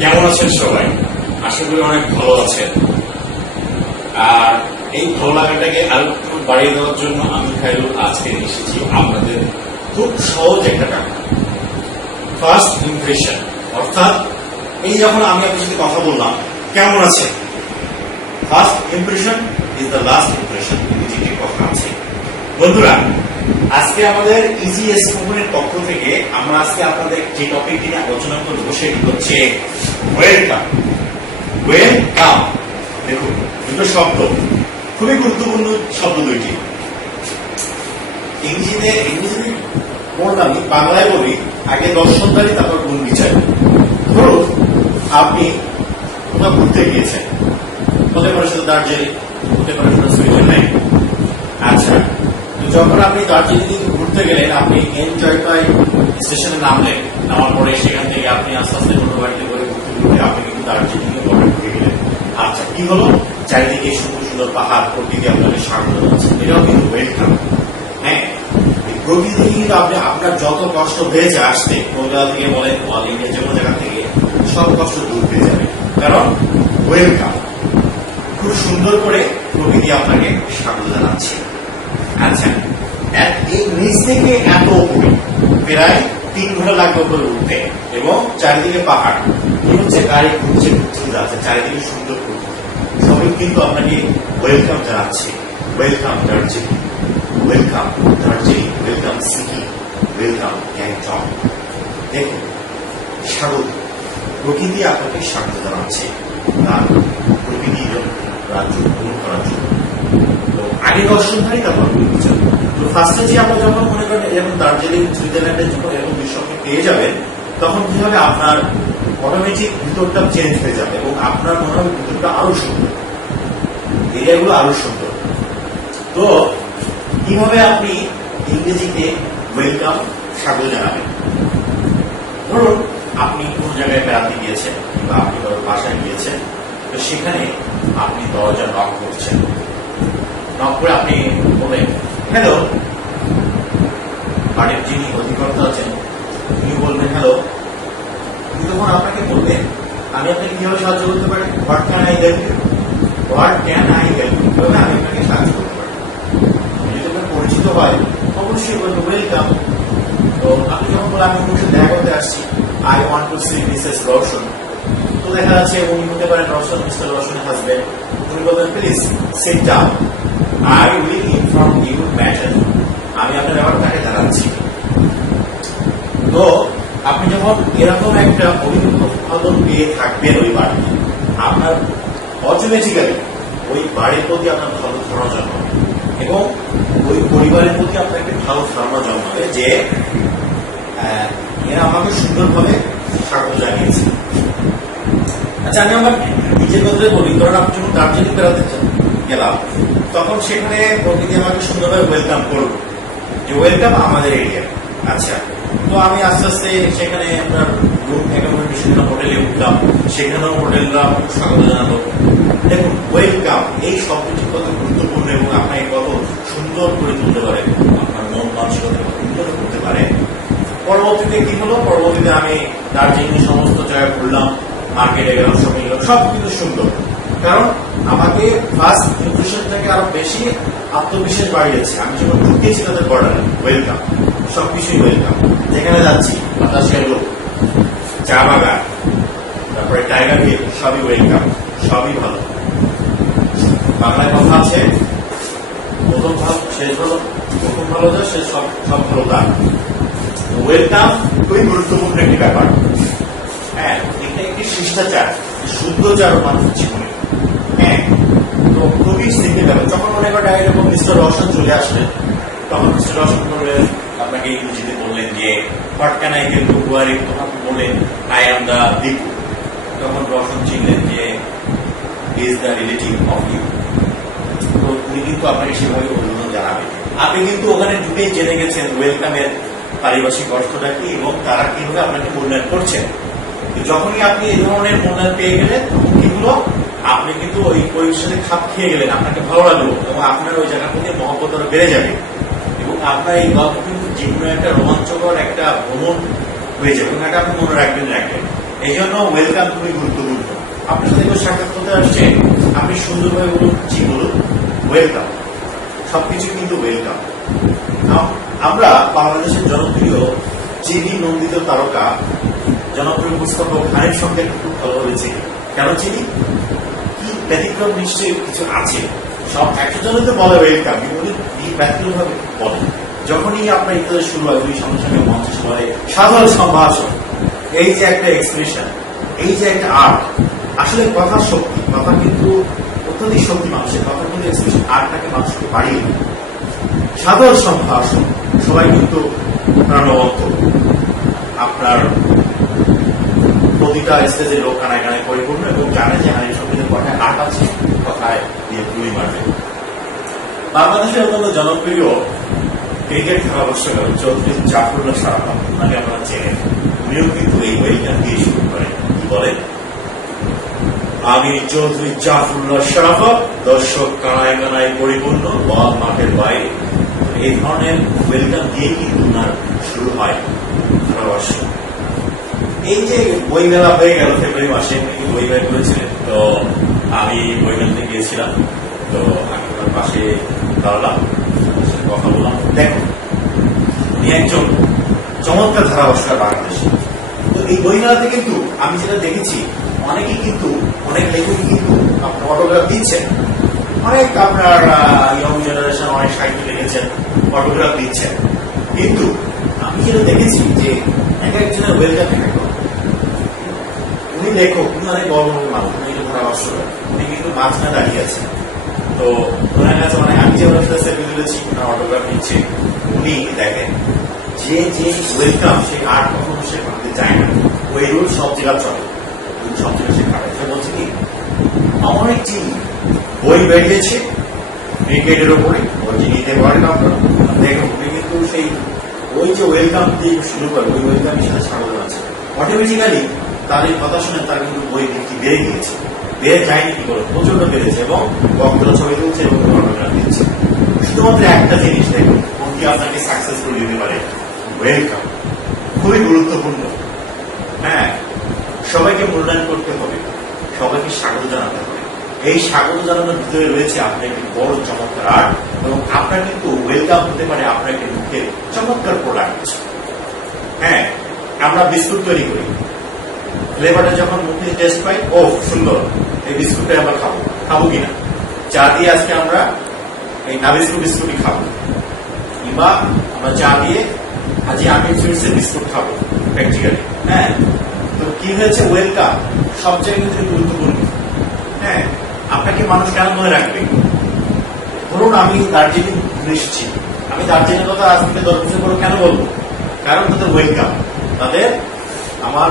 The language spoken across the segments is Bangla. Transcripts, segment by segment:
কেমন আছেন সবাই? আশা করি অনেক ভালো আছেন। আর এই ভালো লাগাটাকে আরো একটু বাড়িয়ে দেওয়ার জন্য আমি খায়রুল আজকে এসেছি আপনাদের খুব সহজ একটা টাকা, ফার্স্ট ইমপ্রেশন। অর্থাৎ এই যখন আমি আপনার সাথে কথা বললাম, কেমন আছে, first impression is the last impression, ইংরেজিতে কথা আছে। বন্ধুরা, আজকে আমাদের ইজিএস কোম্পানির পক্ষ থেকে আমরা আজকে আপনাদের যে টপিকটি নিয়ে আলোচনা করব সেটি হচ্ছে ওয়েলকাম। ওয়েলকাম, দেখুন দুটো শব্দ, খুবই গুরুত্বপূর্ণ শব্দ দুইটি। ইংরেজিতে বললাম, বাংলায় বলি আগে দর্শনকারী তারপর গুণ বিচার। ধরুন আপনি কোথাও ঘুরতে গিয়েছেন, হতে পারে শুধু দার্জিলিং, হতে পারে শুধু সুইজারল্যান্ড। আচ্ছা, যখন আপনি দার্জিলিং ঘুরতে গেলেন, আপনি এনজয়টাই স্টেশনে নামলেন, নামার পরে সেখান থেকে আপনি আস্তে আস্তে কোনো বাড়িতে করে ঘুরতে ঘুরতে আপনি কিন্তু দার্জিলিং এ ঘুরতে গেলেন। আচ্ছা, কি হলো? চারিদিকে সুন্দর সুন্দর পাহাড়, প্রকৃতি আপনাকে স্বাগত জানাচ্ছে, এটাও কিন্তু ওয়েলকাম। হ্যাঁ, প্রকৃতি কিন্তু আপনি আপনার যত কষ্ট হয়েছে আসতে, কলকাতা থেকে বলেন অল ইন্ডিয়া যে কোনো জায়গা থেকে, সব কষ্ট দূর হয়ে যাবে, কারণ ওয়েলকাম। খুব সুন্দর করে প্রকৃতি আপনাকে স্বাগত জানাচ্ছে। আচ্ছা, এই নিচ থেকে এত উপরে প্রায় 3 ঘন্টা লাগবে উপরে উঠতে, এবং চারিদিকে পাহাড়, কি হচ্ছে গাড়ি ঘুরছে ঘুরতে যাচ্ছে, চারিদিকে সুন্দর প্রকৃতি, সবই কিন্তু আপনাকে ওয়েলকাম জানাচ্ছে। Welcome Darjeeling, welcome Darjeeling, welcome Sikkim, welcome Gangtok. দেখুন, স্বাগত, প্রকৃতি আপনাকে স্বাগত জানাচ্ছে তার প্রকৃতির রাজ্য ভ্রমণ করার জন্য। তো আগে দর্শনকারী তারপর বিচার। তো ফার্স্টে যে আমরা যখন মনে করেন যেমন দার্জিলিং, সুইজারল্যান্ডে যখন এরকম দৃশ্যকে পেয়ে যাবেন, তখন কি হবে, আপনার অটোমেটিক ভিতরটা চেঞ্জ হয়ে যাবে এবং আপনার মনে হবে ভিতরটা আরো সুন্দর, এরিয়াগুলো আরো সুন্দর। তো কিভাবে আপনি ইংরেজিতে ওয়েলকাম স্বাগত জানাবেন? ধরুন আপনি কোন জায়গায় বেড়াতে গিয়েছেন বা আপনি বাসায় গিয়েছেন, তো সেখানে আপনি দরজা নক করছেন, নক করে আপনি বলেন হ্যালো, বাড়ির যিনি অধিকর্তা আছেন তিনি বলবেন হ্যালো, তখন আপনাকে বলবেন আমি আপনাকে কিভাবে সাহায্য করতে পারি, what can I help you, what can I help you, কিভাবে আমি আপনাকে সাহায্য করতে পারি। যদি আপনার পরিচিত হয় অবশ্যই বলবেন ওয়েলকাম। তো আপনি যখন বলেন আমি ওর সাথে দেখা করতে আসছি, I want to see Mrs Roshan, তো দেখা যাচ্ছে উনি হতে পারেন রওশন, মিস্টার রওশনের হাজবেন্ড। উনি বলবেন please sit down, I will inform you matter, আমি আপনার ব্যাপারে তাকে জানাচ্ছি। তো আপনি যখন এরকম একটা অভিজ্ঞতা পেয়ে থাকবেন ওই বাড়িতে, আপনার অটোমেটিক্যালি ওই বাড়ির প্রতি আপনার ভালো ধারণা জন্মাবে এবং ওই পরিবারের প্রতি আপনার একটা ভালো ধারণা জন্মাবে যে এরা আমাকে সুন্দরভাবে স্বাগত জানিয়েছে। আচ্ছা, আমি আমার নিজের কথা বলি, কারণ আপনি যখন দার্জিলিং বেড়াতে গেলাম, তখন সেখানে প্রকৃতি আমাকে সুন্দরভাবে ওয়েলকাম করবো, যে ওয়েলকাম আমাদের এরিয়া। আচ্ছা, তো আমি আস্তে আস্তে সেখানে আপনার রুম অ্যাকোমোডেশন হোটেলে উঠলাম, সেখানেও হোটেলরা স্বাগত জানালো। দেখুন, ওয়েলকাম এই শব্দটি কত গুরুত্বপূর্ণ এবং আপনাকে কত সুন্দর করে তুলতে পারে, আপনার মন মানসিকতা কত সুন্দর করতে পারে। পরবর্তীতে কি হলো, পরবর্তীতে আমি দার্জিলিং সমস্ত জায়গায় ঘুরলাম, মার্কেটে গেলাম, শপিং গেলাম, সব কিন্তু সুন্দর, কারণ আমাকে ফার্স্ট ইমপ্রেশন থেকে আরো বেশি আত্মবিশ্বাস বাড়িয়েছে। আমি যখন ঢুকিয়েছি তাদের বর্ডারে, ওয়েলকাম, সবকিছুই ওয়েলকাম। যেখানে যাচ্ছি বাতাসের লোক, চা বাগান, তারপরে টাইগার হিল, সবই ওয়েলকাম, সবই ভালো। বাংলায় কথা আছে, প্রথম ভালো শেষ ভালো, প্রথম ভালো যা শেষ সব ভালো তার। ওয়েলকাম খুবই গুরুত্বপূর্ণ একটি ব্যাপার। হ্যাঁ, এটা একটি শিষ্টাচার, শুদ্ধচার মানুষ জীবনে। হ্যাঁ, তো খুবই সিম্পল ব্যাপার। যখন মনে করেন এরকম মিস্টার রওশন চলে আসলেন, তখন মিস্টার রওশন করলেন আপনাকে ইংরেজিতে বললেন যে what can I help you, তখন আপনি বললেন আই এম দ্য দিকু, তখন রওশন চিনলেন যে is the relative of you. তো উনি কিন্তু আপনাকে সেভাবে অভিনন্দন জানাবেন। আপনি কিন্তু ওখানে ঢুকেই জেনে গেছেন ওয়েলকামের পারিভাষিক অর্থটা কি এবং তারা কিভাবে আপনাকে মূল্যায়ন করছেন। যখনই আপনি এই ধরনের মূল্যায়ন পেয়ে গেলেন, তখন কি হলো, আপনি কিন্তু ওই পরিবেশের সাথে খাপ খেয়ে গেলেন, আপনাকে ভালো লাগলো এবং আপনার ওই জায়গার প্রতি মহব্বত আরো বেড়ে যাবে এবং আপনার এই গল্প কিন্তু জীবনে একটা রোমাঞ্চকর একটা ভ্রমণ হয়ে যাবে এবং এটা আপনি মনে রাখবেন। এই জন্য ওয়েলকাম খুবই গুরুত্বপূর্ণ। আপনার সাথে কেউ সাক্ষাৎ করতে আসছে, আপনি সুন্দরভাবে বলুন, জি বলুন, ওয়েলকাম। সবকিছু কিন্তু ওয়েলকাম। আমরা বাংলাদেশের জনপ্রিয় চিনি নন্দিত তারকা জনপ্রিয় মুস্তাফা খানের সঙ্গে খুব ভালোভাবে চিনি। কেন চিনি? কি ব্যতিক্রম নিশ্চয়ই কিছু আছে। সব 100 জনে তো বলে ওয়েলকাম, উনি ব্যতিক্রম ভাবে বলেন। যখনই আপনার ইত্যাদি শুরু হয়, উনি সঙ্গে সঙ্গে মঞ্চে বলে সাধারণ সম্ভাষণ। এই যে একটা এক্সপ্রেশন, এই যে একটা আর্ট, আসলে কথার শক্তি, কথা কিন্তু অত্যধিক শক্তি মানুষের, কথা কিন্তু এক্সপ্রেশন আর্টটাকে মানুষকে বাড়িয়ে দেয়। সাধারণ সম্ভাষণ, সবাই কিন্তু প্রাণবন্ত। আপনার প্রতিটা স্টেজে লোক কানায় কানায় পরিপূর্ণ এবং জানে যে হানির সঙ্গীতের কথায় আর্ট আছে, কথায় দিয়ে গুলি মারবে। বাংলাদেশের অত্যন্ত জনপ্রিয় ক্রিকেট ধারাভাষ্যকার চৌধুরী জাফরুল্লাহ সারাফত, ওনাকে আপনারা চেনেন। উনিও কিন্তু এই ওয়েলকাম দিয়ে শুরু করেন। কি বলেন? আমি চৌধুরী জাফরুল্লাহ সারাফত, দর্শক কানায় কানায় পরিপূর্ণ, বল মাঠের বাইরে। এই ধরনের ওয়েলকাম দিয়ে কিন্তু ওনার শুরু হয় ধারাভাষ্য। এই যে বই মেলা হয়ে গেল ফেব্রুয়ারি মাসে, বই বের করেছিলেন, তো আমি বই মেলাতে গিয়েছিলাম। তো আমি ওনার পাশে দাঁড়ালাম, কথা বললাম। দেখো, উনি একজন চমৎকার ধারাভাষ্যকার বাংলাদেশে। তো এই বই মেলাতে কিন্তু আমি যেটা দেখেছি, অনেকেই কিন্তু, অনেক লেখকই কিন্তু অটোগ্রাফ দিচ্ছেন। অনেক আপনার ইয়ং জেনারেশন অনেক সাহিত্য লিখেছেন, অটোগ্রাফ দিচ্ছেন। কিন্তু আমি যেটা দেখেছি যে এক একজনের ওয়েলকাম এক এক। উনি লেখক, উনি অনেক বড় বড় মানুষ, উনি একটু ধারাভাষ্যকার, উনি কিন্তু মাঝখানে দাঁড়িয়ে আছেন। তো ওনার কাছে অনেক, আমি যে ওনার সাথে সেলফি তুলেছি, ওনার অটোগ্রাফ নিচ্ছে, উনি দেখেন যে যে ওয়েলকাম, সেই আর্ট কখনো সে ভাবতে চায় না। ওই রুল সব জায়গা চলে, সব জায়গায় সে খাবে। সে বলছে কি, আমার একটি বই বেরিয়েছে ক্রিকেটের ওপরে, বইটি নিতে পারেন আপনারা। দেখুন, উনি কিন্তু সেই ওই যে ওয়েলকাম দিয়ে শুরু করে, ওই ওয়েলকামের সাথে স্বাগত আছে। অটোমেটিক্যালি তার এই কথা শুনে তার কিন্তু বই বিক্রি বেড়ে গিয়েছে। বেড়ে যায়নি কি করে, প্রচন্ড বেড়েছে, এবং বক্তরা ছবি তুলছে এবং অটোগ্রাফ দিচ্ছে। শুধুমাত্র একটা জিনিস দেখুন, কোনটি আপনাকে সাকসেসফুল দিতে পারে, ওয়েলকাম। খুবই গুরুত্বপূর্ণ। হ্যাঁ, সবাইকে মূল্যায়ন করতে হবে, সবাইকে স্বাগত জানাতে হবে। এই স্বাগত জানানোর ভিতরে রয়েছে আপনার একটি বড় চমৎকার আর্ট, এবং আপনার কিন্তু ওয়েলকাম হতে পারে আপনার একটি মুখের চমৎকার প্রোডাক্ট। হ্যাঁ, আমরা বিস্কুট তৈরি করি, ফ্লেভারটা যখন মুখে টেস্ট পাই, ও সুন্দর, এই বিস্কুটটা আমরা খাবো কিনা। চা দিয়ে আজকে আমরা এই নাবিস্কুট বিস্কুটই খাবো, কিংবা আমরা চা দিয়ে আজকে আমির সুইটসের বিস্কুট খাবো প্র্যাকটিক্যালি। হ্যাঁ, তো কি হয়েছে, ওয়েলকাম সব জায়গায় থেকে গুরুত্বপূর্ণ। হ্যাঁ, আপনাকে মানুষ কেন মনে রাখবে? ধরুন আমি দার্জিলিং এসেছি, আমি দার্জিলিং কথা আজ থেকে 10 বছর পর কেন বলবো? কারণ তাদের ওয়েলকাম, তাদের আমার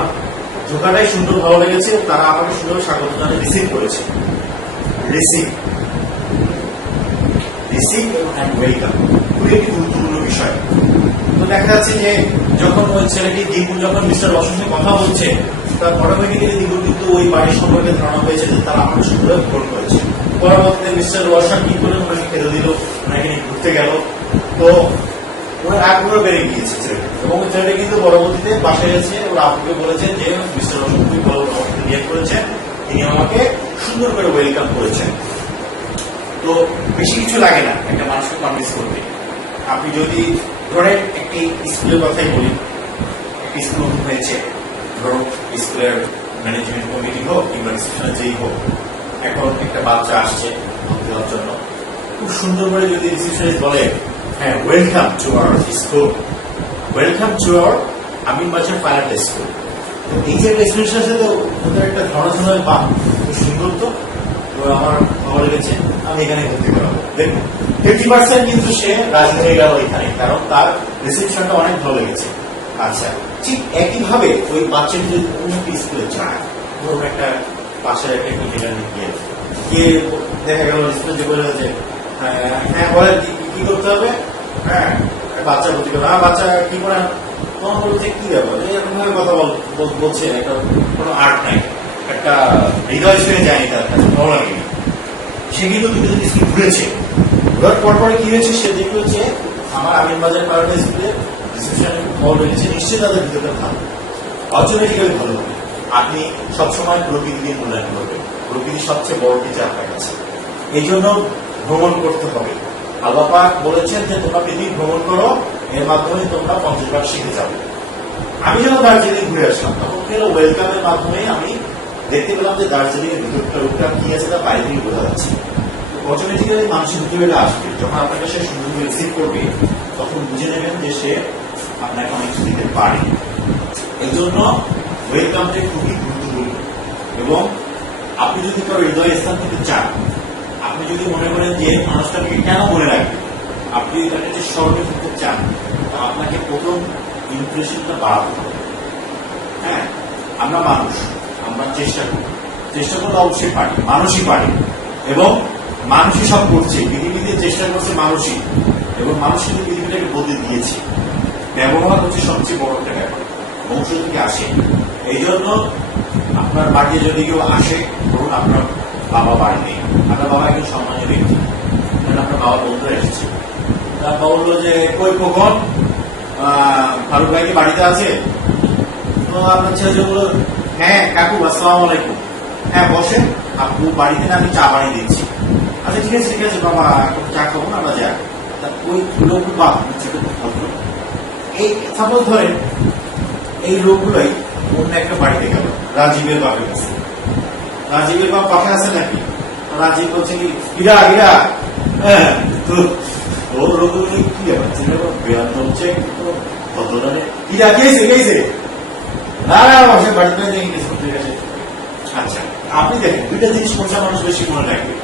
ঢোকাটাই সুন্দর ভালো লেগেছে, তারা আমাকে সুন্দর স্বাগত জানিয়ে রিসিভ করেছে। রিসিভ এবং ওয়েলকাম খুবই একটি গুরুত্বপূর্ণ বিষয়। তো দেখা যাচ্ছে যে যখন ওই ছেলেটি দীপু যখন মিস্টার রসের সঙ্গে কথা বলছে, তার অটোমেটিক্যালি দীপু কিন্তু ওই বাড়ির সম্পর্কে ধারণা হয়েছে যে তারা আমাকে সুন্দর ফোন করেছে। পরবর্তীতে মিস্টার রসান কি করে ওনাকে খেতে দিল, ওনাকে নিয়ে ঘুরতে গেল। তো ওনার আগ্রহ বেড়ে গিয়েছে ছেলেটি, এবং ছেলেটি কিন্তু পরবর্তীতে বাসায় গেছে, ওর আপুকে বলেছেন যে মিস্টার রসন খুবই ভালো বিহেভ করেছেন, তিনি আমাকে সুন্দর করে ওয়েলকাম করেছেন। তো বেশি কিছু লাগে না একটা মানুষকে কনভিন্স করতে। আপনি যদি ধরেন একটি স্কুলের কথাই বলি, একটি স্কুল হয়েছে, ধরুন স্কুলের ম্যানেজমেন্ট কমিটি হোক কিংবা রিসেপশনে যেই হোক, এখন একটা বাচ্চা আসছে ভর্তি হওয়ার জন্য, খুব সুন্দর করে যদি রিসেপশনিস্ট বলে, হ্যাঁ, welcome to our school, welcome to our Amin বাচ্চার ফাইনাল স্কুল। এই যে একটা এক্সপিরিয়েন্স আছে, তো ওদের একটা ধরনের পান খুব সুন্দর। তো আমার ভালো লেগেছে, আমি এখানে ভর্তি করাবো। দেখুন 50% কিন্তু সে রাজি হয়ে গেল এখানে, কারণ তার রিসেপশনটা অনেক ভালো লেগেছে। আচ্ছা, ঠিক একইভাবে ওই বাচ্চাটি যদি অন্য একটি স্কুলে যায়, ধরুন একটা পাশের একটা কিন্ডারগার্টেনে গিয়ে দেখা গেল স্কুলে যে বলে যে হ্যাঁ বলে কি করতে হবে, হ্যাঁ বাচ্চা ভর্তি করবে, বাচ্চা কি করে, তখন বলছে কি ব্যাপার, এরকম ভাবে কথা বলছে, একটা কোনো আর্ট নাই, একটা হৃদয় ছুঁয়ে যায়নি, তার কাছে ভালো লাগেনি। সে কিন্তু দুটো স্কুল ঘুরেছে, ঘোরার পরপরে কি হয়েছে, সে দেখলো যে আমার আমিন বাজার প্যারাডাইস স্কুলে রিসেপশনে খুব ভালো লেগেছে, নিশ্চয়ই তাদের ভিতরটা ভালো, অটোমেটিক্যালি ভালো হবে। আপনি সবসময় প্রকৃতির মূল্যায়ন করবেন। প্রকৃতি সবচেয়ে বড় টিচার আপনার কাছে। এই জন্য ভ্রমণ করতে হবে। আল্লাহ পাক বলেছেন যে তোমরা পৃথিবী ভ্রমণ করো, এর মাধ্যমে তোমরা 50 ভাগ শিখে যাবে। আমি যখন দার্জিলিং ঘুরে আসলাম তখন ওয়েলকামের মাধ্যমে আমি দেখতে পেলাম যে দার্জিলিং এর ভিতরটা কি আছে তা বাইরে থেকে বোঝা যাচ্ছে। অটোমেটিক্যালি মানুষের ভিতরে আসবে, যখন আপনাকে সে সুন্দর রিসিভ করবে তখন বুঝে নেবেন যে সে আপনাকে অনেক কিছু দিতে পারে। এই জন্য ওয়েলকামটা খুবই গুরুত্বপূর্ণ। এবং আপনি যদি কারো হৃদয় স্থান থেকে চান, আপনি যদি মনে করেন যে মানুষটাকে কেন মনে রাখবে, আপনি তাকে যে স্মরণে করতে চান, আপনাকে প্রথম ইমপ্রেশনটা বাড়াতে হবে। হ্যাঁ, আমরা মানুষ, আমরা চেষ্টা করতে অবশ্যই পারি, মানুষই পারি এবং মানুষই সব করছে। পৃথিবীতে চেষ্টা করছে মানুষই, এবং মানুষ কিন্তু পৃথিবীটাকে বদলে দিয়েছে। ব্যবহার হচ্ছে সবচেয়ে বড় একটা ব্যাপার, বংশ থেকে আসে। এই জন্য আপনার বাড়িতে যদি কেউ আসে, ধরুন আপনার বাবা বাড়ি নেই, আপনার বাবা একজন সম্মানীয় ব্যক্তি, আপনার বাবা বন্ধুরা এসেছে, তারপর বললো যে কই কখন ফারুক ভাই কি বাড়িতে আছে? তো আপনার ছেলে বললো হ্যাঁ কাকু আসসালামু আলাইকুম, হ্যাঁ বসেন, আপু বাড়িতে না, আমি চা বানিয়ে দিচ্ছি। আচ্ছা ঠিক আছে বাবা, এখন চা খাবো না, আমরা যাক। ওই লোক বা এই সাপোজ ধরেন এই লোকগুলোই অন্য একটা বাড়িতে গেল, রাজীবের বাপের কাছে। রাজীবের বাপ পাশে আছে নাকি? রাজীব বলছে কি হীরা হীরা, হ্যাঁ, তো ওর লোকগুলো কি ব্যাপার বেয়ান হচ্ছে ভদ্রদানে হীরা খেয়েছে খেয়েছে না বসে বাড়িতে ইংলিশ করতে গেছে। আচ্ছা, আপনি দেখেন দুইটা জিনিস কোনটা মানুষ বেশি মনে রাখবে।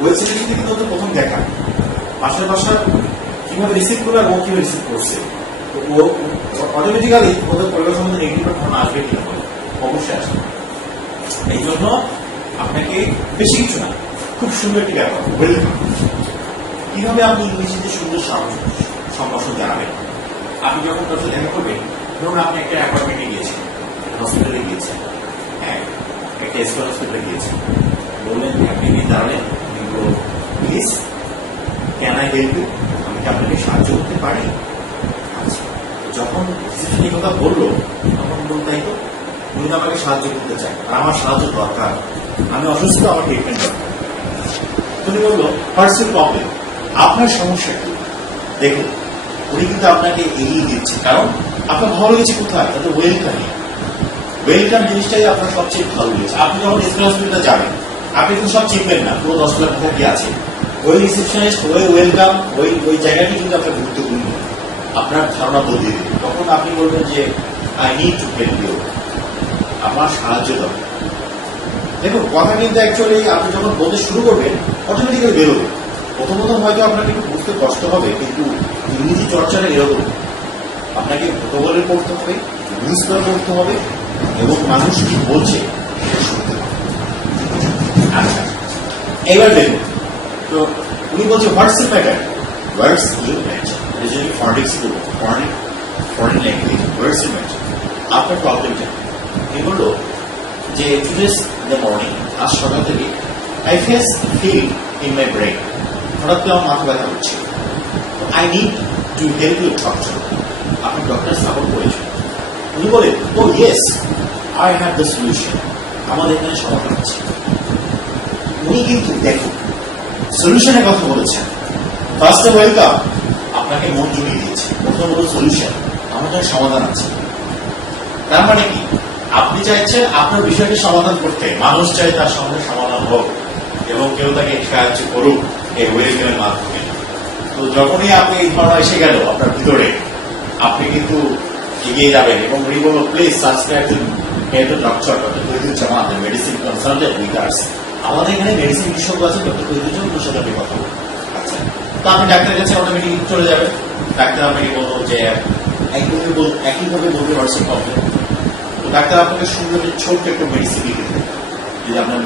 ওয়েব সিরিজ কিন্তু প্রথম দেখা পাশের বাসার কিভাবে রিসিভ করবে এবং কিভাবে রিসিভ করছে, ও অটোমেটিক্যালি ওদের পরিবার সম্বন্ধে নেগেটিভ ধারণা আসবে কিনা বলে, অবশ্যই আসবে। এই জন্য আপনাকে বেশি কিছু না, খুব সুন্দর একটি ব্যাপার ওয়েলকাম। কিভাবে আপনি ইংরেজিতে সুন্দর সম্ভাষণ জানাবেন? আপনি যখন তার সাথে দেখা করবেন, ধরুন আপনি একটা অ্যাপয়েন্টমেন্টে গিয়েছেন, হসপিটালে গিয়েছেন, হ্যাঁ একটা স্কুল হসপিটালে গিয়েছেন, বললেন আপনি দাঁড়ালেন, please can I help you, আমি কি আপনাকে সাহায্য করতে পারি? আচ্ছা, যখন রিসেপশন এই কথা বললো তখন বলুন তাই তো, উনি আমাকে সাহায্য করতে চান আর আমার সাহায্য দরকার, আমি অসুস্থ, আমার ট্রিটমেন্ট দরকার। তুমি বললো হোয়াটস ইউর প্রবলেম, আপনার সমস্যা কি? দেখুন উনি কিন্তু আপনাকে এগিয়ে দিচ্ছে, কারণ আপনার ভালো লেগেছে কোথায়, তাতে ওয়েলকাম। ওয়েলকাম জিনিসটাই আপনার সবচেয়ে ভালো লেগেছে। আপনি যখন স্কুল হসপিটালে যাবেন, আপনি কিন্তু সব চিনবেন না, পুরো 10 লাখ টাকা কি আছে। ওই রিসেপশনিস্ট, ওই ওয়েলকাম, ওই জায়গাটি কিন্তু আপনার গুরুত্বপূর্ণ, আপনার ধারণা বদলে দেবে। তখন আপনি বলবেন যে I need to help you, আমার সাহায্য দরকার। দেখুন কথা কিন্তু অ্যাকচুয়ালি আপনি যখন বলতে শুরু করবেন অটোমেটিক্যালি বেরোবে। প্রথম হয়তো আপনাকে একটু বুঝতে কষ্ট হবে, কিন্তু ইংরেজি চর্চাটা এরকম, আপনাকে ভোকাবুলারি পড়তে হবে, নিউজ পড়তে হবে এবং মানুষ কি বলছে শুনতে হবে। আচ্ছা, এবার দেখুন তো উনি বলছে what's your matter, what's your matter, foreign language, what's your matter, আপনার প্রবলেমটা। উনি বললো যে টুডেস ইন দ্য মর্নিং, আজ সকাল থেকে I face feel in my brain, হঠাৎ করে আমার মাথা ব্যথা হচ্ছে, I need to help you doctor, আপনি ডক্টর সাপোর্ট করেছেন। উনি বলেন oh yes I have the solution, আমাদের এখানে সমাধান আছে। উনি কিন্তু দেখুন সলিউশনের কথা বলেছেন, ফার্স্ট ওয়েলকাম, আপনাকে মন জুড়িয়ে দিয়েছে, প্রথম হলো সলিউশন, আমাদের সমাধান আছে। তার মানে কি আপনি চাইছেন আপনার বিষয়টি সমাধান করতে, মানুষ চাই তার সঙ্গে সমাধান হোক এবং কেউ তাকে সাহায্য করুক এই ওয়েলকামের মাধ্যমে। তো যখনই আপনি এই ধারণা এসে গেল আপনার ভিতরে, আপনি কিন্তু এগিয়ে যাবেন। এবং উনি বলল please subscribe to doctor Taidul Zaman medicine consultant with us, আমাদের এখানে মেডিসিন বিশেষজ্ঞ আছে, ডক্টর তৈদুল জামানের সাথে আপনি কথা বলুন। আচ্ছা, তো আপনি ডাক্তারের কাছে অটোমেটিক চলে যাবেন। ডাক্তার আপনাকে বলবো যে একইভাবে বলতে পারছেন প্রবলেম, তো ডাক্তার আপনাকে সুন্দর ছোট্ট একটা মেডিসিন লিখে দেবে। যদি আপনার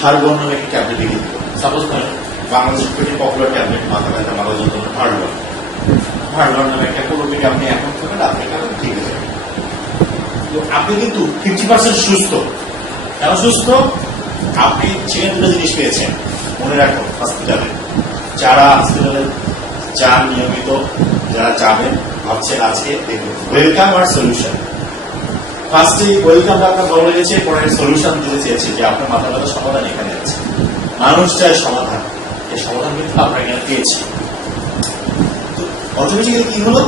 হারবন নামে একটি ট্যাবলেট লিখে দিত, সাপোজ ধরেন বাংলাদেশের খুবই পপুলার ট্যাবলেট মাথা ব্যথা মাথা যন্ত্রণা হারবন নামে একটা কোনোদিকে আপনি এখন খাবেন, আপনি খাবেন, ঠিক আছে। তো আপনি কিন্তু 50% সুস্থ। কেন সুস্থ? আপনি ছিলেন দুটো জিনিস পেয়েছেন। মনে রাখুন হসপিটালে যারা হসপিটালে যান নিয়মিত, যারা যাবেন ভাবছেন আজকে দেখুন ওয়েলকাম আর সলিউশন, ফার্স্টে ওয়েলকাম আপনার ভালো লেগেছে, পরে সলিউশন দিতে চেয়েছে যে আপনার মাথা ব্যথার সমাধান এখানে আছে। মানুষ চায় সমাধান, এই সমাধান কিন্তু আপনার এখানে পেয়েছি। অটোমেটিক্যালি কি হলো,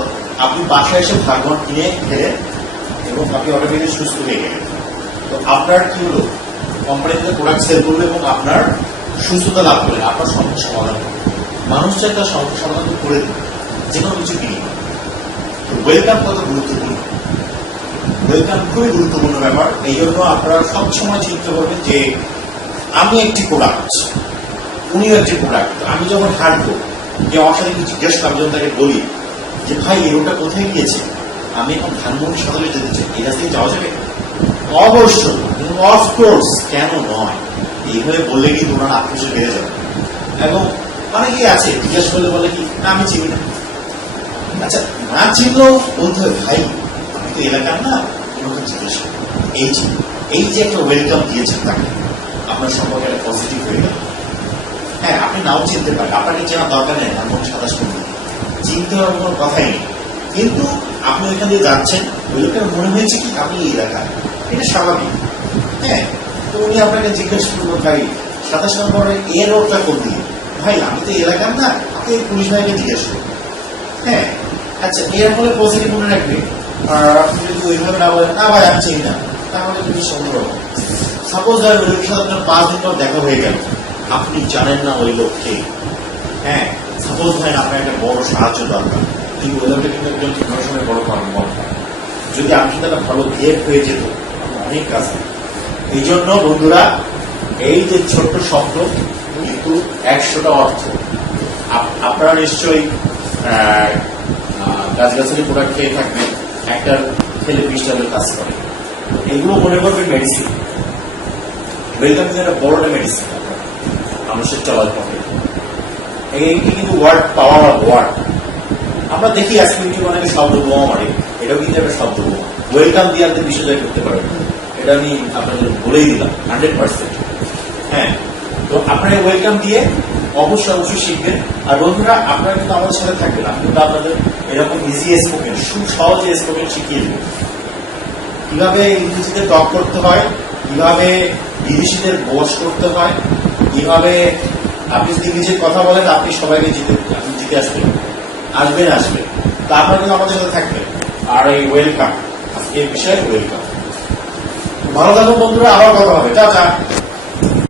আপনি বাসায় এসে ভাগবন কিনে খেলেন এবং আপনি অটোমেটিক্যালি সুস্থ হয়ে গেলেন। তো আপনার কি হলো, কোম্পানি থেকে প্রোডাক্ট সেল করবে এবং আপনার সুস্থতা লাভ করলেন, আপনার সমস্যার সমাধান করবে। মানুষ চায় তার সমস্যার সমাধান করে দেবে, যে কোনো কিছু কিনে। তো ওয়েলকাম কত গুরুত্বপূর্ণ, ওয়েলকাম খুবই গুরুত্বপূর্ণ ব্যাপার। এই জন্য আপনারা সবসময় চিন্তা করবেন যে আমি একটি প্রোডাক্ট, উনিও একটি প্রোডাক্ট। আমি যখন হাঁটবো, যে আমার সাথে কিছু জিজ্ঞেস করবো, আমি যখন তাকে বলি যে ভাই এই রোডটা কোথায় গিয়েছে, আমি এখন ধানমন্ডি সদরে যেতে চাই, এই রাস্তায় যাওয়া যাবে? অবশ্যই, অফকোর্স, কেন নয়? এইভাবে বললে কিন্তু ওনার আত্মবিশ্বাস বেড়ে যাবে। এবং অনেকেই আছে জিজ্ঞেস করলে বলে কি, না আমি চিনি না। আচ্ছা, না চিনলেও বলতে হবে ভাই আমি তো এলাকার না, ওনাকে জিজ্ঞেস করবো। এই যে একটা ওয়েলকাম দিয়েছেন তাকে, আপনার সম্পর্কে একটা পজিটিভ হয়ে গেল। হ্যাঁ, আপনি নাও চিনতে পারেন, আপনাকে চেনার দরকার নেই, এমন 27 মিনিট চিনতে হওয়ার কোনো কথাই নেই। কিন্তু আপনি ওইখান দিয়ে যাচ্ছেন, ওই লোকের মনে হয়েছে কি আপনি এই এলাকায়, এটা স্বাভাবিক। হ্যাঁ, তো উনি আপনাকে জিজ্ঞেস করবো ভাই 27 পরে এ রোডটা কোন দিকে, ভাই আমি তো এলাকার না, আপনি পুলিশ ভাইকে জিজ্ঞেস করবেন। হ্যাঁ, আচ্ছা, এর ফলে পজিটিভ মনে রাখবে। আর আপনি যদি ওইভাবে না বলেন না ভাই আমি চিনি না, তাহলে তুমি সংগ্রহ। সাপোজ ধর ওই লোকের সাথে আপনার 5 দিন পর দেখা হয়ে গেল, আপনি জানেন না ওই লোককে। হ্যাঁ, সাপোজ ভাই আপনার একটা বড় সাহায্য দরকার, কিন্তু ওই লোকটা কিন্তু একজন ঠিকানোর সময় বড় কর্ম, যদি আপনি তারা ভালো বিহেভ হয়ে যেত, অনেক কাজ। এই জন্য বন্ধুরা, এই যে ছোট্ট শব্দ কিন্তু 100টা অর্থ। আপনারা নিশ্চয়ই গাছগাছালি প্রোডাক্ট খেয়ে থাকবেন, একটা খেলে 20 টাকার কাজ করে। এগুলো মনে করবেন মেডিসিন। ওয়েলকাম কিন্তু একটা বড় মেডিসিন মানুষের চলার পথে। এইটি কিন্তু ওয়ার্ড, পাওয়ার অফ ওয়ার্ড। আমরা দেখি আজকে অনেকে শব্দ বোমা মারে, এটাও কিন্তু একটা শব্দ বোমা। ওয়েলকাম দিয়ে আপনি বিশ্বজয় করতে পারবেন, এটা আমি আপনাদের বলেই দিলাম 100%। হ্যাঁ, তো আপনারা ওয়েলকাম দিয়ে অবশ্যই শিখবেন। আর বন্ধুরা, আপনারা কিন্তু আমাদের সাথে থাকবেন, আমি কিন্তু আপনাদের এরকম ইজি স্পোকেন, খুব সহজে স্পোকেন শিখিয়ে দেবেন। কিভাবে ইংরেজিতে টক করতে হয়, কিভাবে বিদেশিদের বস করতে হয়, কিভাবে আপনি যদি ইংরেজির কথা বলেন আপনি সবাইকে জিতে আসবেন। তা আপনারা কিন্তু আমাদের সাথে থাকবেন। আর এই ওয়েলকাম, আজকে এই বিষয়ে ওয়েলকাম। ভালো থাকুন বন্ধুরা, আবার কথা হবে। টাটা।